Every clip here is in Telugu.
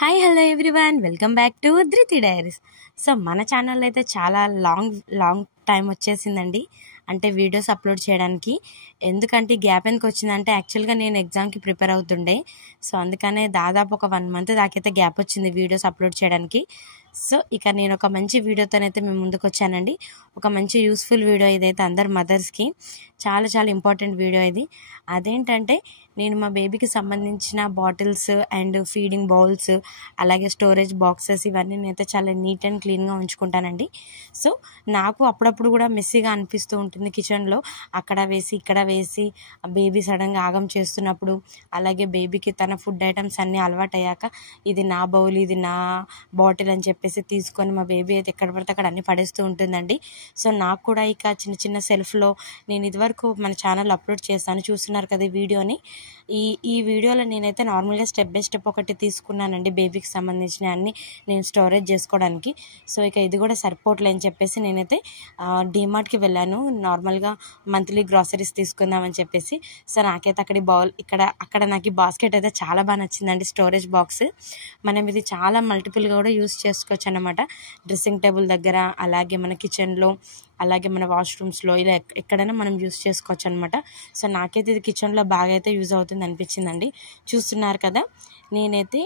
Hi hello everyone, welcome back to ధృతి డైరీస్. సో మన ఛానల్ అయితే చాలా లాంగ్ టైం వచ్చేసిందండి, అంటే వీడియోస్ అప్లోడ్ చేయడానికి. ఎందుకంటే గ్యాప్ ఎందుకు వచ్చిందంటే యాక్చువల్గా నేను ఎగ్జామ్కి ప్రిపేర్ అవుతుండే. సో అందుకనే దాదాపు ఒక 1 మంత్ దాకైతే గ్యాప్ వచ్చింది వీడియోస్ అప్లోడ్ చేయడానికి. సో ఇక నేను ఒక మంచి వీడియోతోనైతే మేము ముందుకు వచ్చానండి. ఒక మంచి యూస్ఫుల్ వీడియో ఇదైతే అందరు మదర్స్కి చాలా ఇంపార్టెంట్ వీడియో ఇది. అదేంటంటే నేను మా బేబీకి సంబంధించిన బాటిల్స్ అండ్ ఫీడింగ్ బౌల్స్ అలాగే స్టోరేజ్ బాక్సెస్ ఇవన్నీ నేనైతే చాలా నీట్ అండ్ క్లీన్గా ఉంచుకుంటానండి. సో నాకు అప్పుడప్పుడు కూడా మెస్సీగా అనిపిస్తూ ఉంటుంది కిచెన్లో, అక్కడ వేసి ఇక్కడ వేసి బేబీ సడన్గా ఆగం చేస్తున్నప్పుడు, అలాగే బేబీకి తన ఫుడ్ ఐటమ్స్ అన్నీ అలవాటు అయ్యాక ఇది నా బౌల్ ఇది నా బాటిల్ అని చెప్పేసి తీసుకొని మా బేబీ అయితే ఎక్కడ పడితే అక్కడ అన్ని పడేస్తూ ఉంటుందండి. సో నాకు కూడా ఇక చిన్న సెల్ఫ్లో నేను ఇదివరకు మన ఛానల్ అప్లోడ్ చేస్తాను, చూస్తున్నారు కదా వీడియోని. ఈ వీడియోలో నేనైతే నార్మల్గా స్టెప్ బై స్టెప్ ఒకటి తీసుకున్నానండి బేబీకి సంబంధించిన అన్ని నేను స్టోరేజ్ చేసుకోవడానికి. సో ఇక ఇది కూడా సరిపోవట్లే అని చెప్పేసి నేనైతే డిమార్ట్కి వెళ్ళాను, నార్మల్గా మంత్లీ గ్రాసరీస్ తీసుకుందామని చెప్పేసి. సో నాకైతే అక్కడ నాకు ఈ బాస్కెట్ అయితే చాలా బాగా నచ్చిందండి. స్టోరేజ్ బాక్స్ మనం ఇది చాలా మల్టిపుల్గా కూడా యూస్ చేసుకోవచ్చు అన్నమాట. డ్రెస్సింగ్ టేబుల్ దగ్గర, అలాగే మన కిచెన్లో, అలాగే మన వాష్రూమ్స్లో, ఇలా ఎక్కడైనా మనం యూస్ చేసుకోవచ్చు అనమాట. సో నాకైతే ఇది కిచెన్లో బాగా అయితే యూజ్ అవుతుంది అనిపించిందండి. చూస్తున్నారు కదా, నేనైతే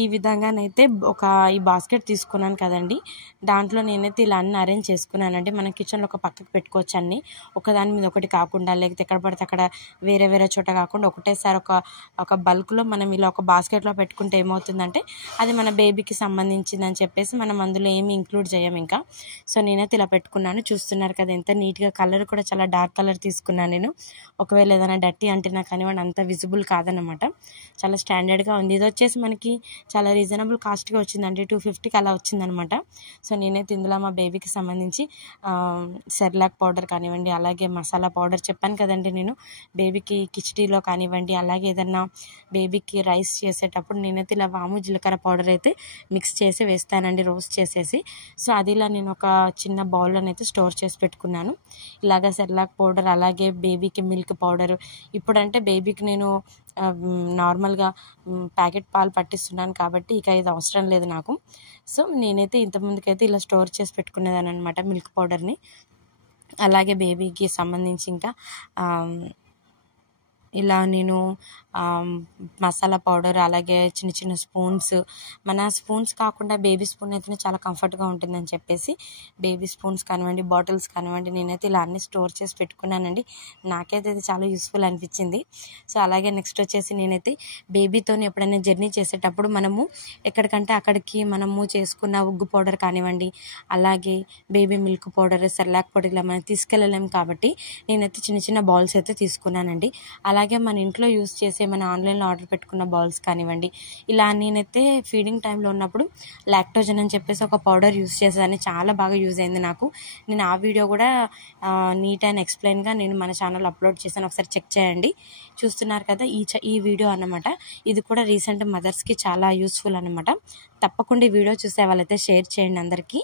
ఈ విధంగానైతే ఈ బాస్కెట్ తీసుకున్నాను కదండి, దాంట్లో నేనైతే ఇలా అన్ని అరేంజ్ చేసుకున్నానండి. మన కిచెన్లో ఒక పక్కకు పెట్టుకోవచ్చు అన్ని, ఒకదాని మీద ఒకటి కాకుండా, లేకపోతే ఎక్కడ పడితే అక్కడ వేరే చోట కాకుండా ఒకటేసారి ఒక బల్క్లో మనం ఇలా ఒక బాస్కెట్లో పెట్టుకుంటే ఏమవుతుందంటే అది మన బేబీకి సంబంధించిందని చెప్పేసి మనం అందులో ఏమి ఇంక్లూడ్ చేయం ఇంకా. సో నేనైతే ఇలా పెట్టుకున్నాను. చూస్తున్నారు కదా ఎంత నీట్గా, కలర్ కూడా చాలా డార్క్ కలర్ తీసుకున్నాను నేను. ఒకవేళ ఏదైనా డర్టీ అంటే నాకు కానివ్వండి అంత విజిబుల్ కాదనమాట, చాలా స్టాండర్డ్గా ఉంది. ఇది వచ్చేసి మనకి చాలా రీజనబుల్ కాస్ట్గా వచ్చిందండి, 250కి అలా వచ్చిందనమాట. సో నేనైతే ఇందులో మా బేబీకి సంబంధించి సెర్లాక్ పౌడర్ కానివ్వండి, అలాగే మసాలా పౌడర్ చెప్పాను కదండి నేను బేబీకి కిచిడీలో కానివ్వండి, అలాగే ఏదన్నా బేబీకి రైస్ చేసేటప్పుడు నేనైతే ఇలా వాము జీలకర్ర పౌడర్ అయితే మిక్స్ చేసి వేస్తానండి, రోస్ట్ చేసేసి. సో అది ఇలా నేను ఒక చిన్న బౌల్లోనైతే స్టోర్ చేసి పెట్టుకున్నాను. ఇలాగ సెర్లాక్ పౌడర్, అలాగే బేబీకి మిల్క్ పౌడర్. ఇప్పుడంటే బేబీకి నేను నార్మల్గా ప్యాకెట్ పాలు పట్టిస్తున్నాను కాబట్టి ఇక ఇది అవసరం లేదు నాకు. సో నేనైతే ఇంతకుముందుకైతే ఇలా స్టోర్ చేసి పెట్టుకునేదాన్ని అనమాట మిల్క్ పౌడర్ని. అలాగే బేబీకి సంబంధించి ఇంకా ఇలా నేను మసాలా పౌడర్, అలాగే చిన్న స్పూన్స్, మన స్పూన్స్ కాకుండా బేబీ స్పూన్ అయితే చాలా కంఫర్ట్గా ఉంటుందని చెప్పేసి బేబీ స్పూన్స్ కానివ్వండి, బాటిల్స్ కానివ్వండి, నేనైతే ఇలా అన్ని స్టోర్ చేసి పెట్టుకున్నానండి. నాకైతే ఇది చాలా యూస్ఫుల్ అనిపించింది. సో అలాగే నెక్స్ట్ వచ్చేసి నేనైతే బేబీతో ఎప్పుడైనా జర్నీ చేసేటప్పుడు మనము ఎక్కడికంటే అక్కడికి మనము చేసుకున్న ఉగ్గు పౌడర్ కానివ్వండి, అలాగే baby milk powder, Cerelac powder ఇలా మనం తీసుకెళ్ళలేము కాబట్టి నేనైతే చిన్న బౌల్స్ అయితే తీసుకున్నానండి. అలాగే మన ఇంట్లో యూస్ చేసే మన ఆన్లైన్లో ఆర్డర్ పెట్టుకున్న బౌల్స్ కానివ్వండి, ఇలా నేనైతే ఫీడింగ్ టైంలో ఉన్నప్పుడు లాక్టోజన్ అని చెప్పేసి ఒక పౌడర్ యూస్ చేసేదాన్ని, చాలా బాగా యూజ్ అయింది నాకు. నేను ఆ వీడియో కూడా నీట్ అండ్ ఎక్స్ప్లెయిన్గా నేను మన ఛానల్ అప్లోడ్ చేశాను, ఒకసారి చెక్ చేయండి. చూస్తున్నారు కదా ఈ వీడియో అన్నమాట. ఇది కూడా రీసెంట్ మదర్స్కి చాలా యూస్ఫుల్ అనమాట. తప్పకుండా ఈ వీడియో చూసే వాళ్ళైతే షేర్ చేయండి అందరికీ.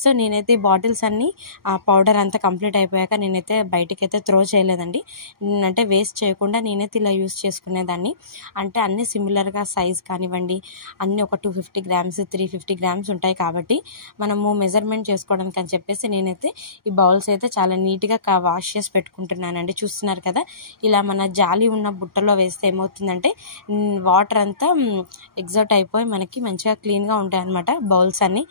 సో నేనైతే ఈ బాటిల్స్ అన్నీ పౌడర్ అంతా కంప్లీట్ అయిపోయాక నేనైతే బయటకైతే త్రో చేయలేదండి, అంటే వేస్ట్ చేయకుండా నేనైతే ఇలా యూస్ చేసుకునేదాన్ని. అంటే అన్నీ సిమిలర్గా సైజ్ కానివ్వండి, అన్నీ ఒక 250 గ్రామ్స్ 350 గ్రామ్స్ ఉంటాయి కాబట్టి మనము మెజర్మెంట్ చేసుకోవడానికి అని చెప్పేసి నేనైతే ఈ బౌల్స్ అయితే చాలా నీట్గా వాష్ చేసి పెట్టుకుంటున్నానండి. చూస్తున్నారు కదా, ఇలా మన జాలి ఉన్న బుట్టలో వేస్తే ఏమవుతుందంటే వాటర్ అంతా ఎగ్జాట్ అయిపోయి మనకి మంచిగా క్లీన్గా ఉంటాయి అన్నమాట బౌల్స్ అన్నీ.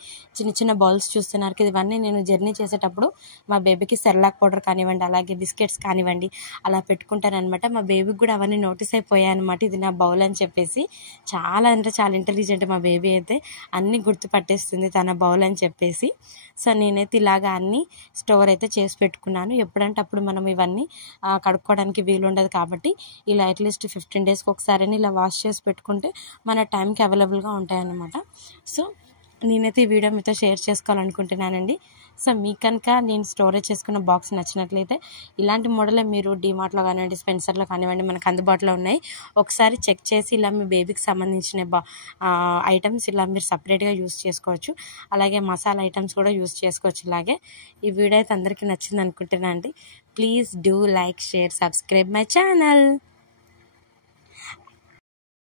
చిన్న బౌల్స్ చూస్తున్నారు కదా, ఇవన్నీ నేను జర్నీ చేసేటప్పుడు మా బేబీకి సెర్లాక్ పౌడర్ కానివ్వండి, అలాగే బిస్కెట్స్ కానివ్వండి అలా పెట్టుకుంటానమాట. మా బేబీకి కూడా అవన్నీ నోటీస్ అయిపోయాయి అనమాట, ఇది నా బౌల్ అని చెప్పేసి. చాలా అంటే చాలా ఇంటెలిజెంట్ మా బేబీ అయితే, అన్నీ గుర్తుపట్టేస్తుంది తన బౌల్ అని చెప్పేసి. సో నేనైతే ఇలాగా అన్నీ స్టోర్ అయితే చేసి పెట్టుకున్నాను. ఎప్పుడంటే అప్పుడు మనం ఇవన్నీ కడుక్కోవడానికి వీలుండదు కాబట్టి ఇలా అట్లీస్ట్ 15 డేస్కి ఒకసారి ఇలా వాష్ చేసి పెట్టుకుంటే మన టైంకి అవైలబుల్గా ఉంటాయన్నమాట. సో నేనైతే ఈ వీడియో మీతో షేర్ చేసుకోవాలనుకుంటున్నానండి. సో మీకు కనుక నేను స్టోరేజ్ చేసుకున్న బాక్స్ నచ్చినట్లయితే ఇలాంటి మోడలే మీరు డిమార్ట్లో కానివ్వండి, స్పెన్సర్లో కానివ్వండి మనకు అందుబాటులో ఉన్నాయి. ఒకసారి చెక్ చేసి ఇలా మీ బేబీకి సంబంధించిన ఐటమ్స్ ఇలా మీరు సపరేట్గా యూస్ చేసుకోవచ్చు. అలాగే మసాలా ఐటమ్స్ కూడా యూస్ చేసుకోవచ్చు. ఇలాగే ఈ వీడియో అయితే అందరికీ నచ్చింది అనుకుంటున్నాను అండి. Please do like, share, subscribe my channel.